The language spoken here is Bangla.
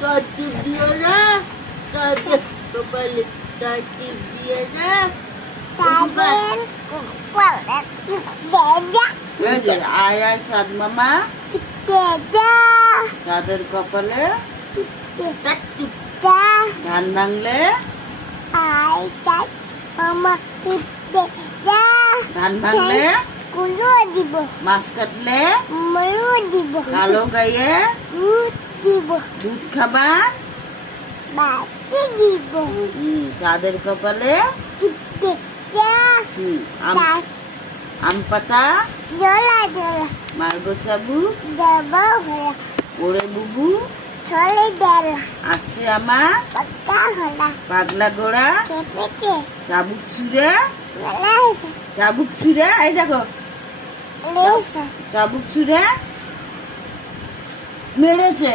কাটি দিও না, তাদের কপালে কাটি দিয়ে না। তাদের কপালে দে যা আয় আয় চাঁদ মামা, দে যা চাঁদের কপালে দে যা ধান ভাঙলে আই চাঁদ মামা দে যা ধান ভাঙলে কুলো দিব মাছ কাটলে মরু দিব কালো গায়ে দুধ দিব দুধ খাবা। বাতি দিব চাঁদের কপালে দে যা আম পাতা জলা জলা মার্গো চাবুক দেব হলা ওরে বুবু চলে দেলা আছে আমার পাতা হলা পাগলা গোড়া পেপেকে চাবুক ছুঁড়ে লাইসা চাবুক ছুঁড়ে এই দেখো লেসা চাবুক ছুঁড়ে মেরেছে।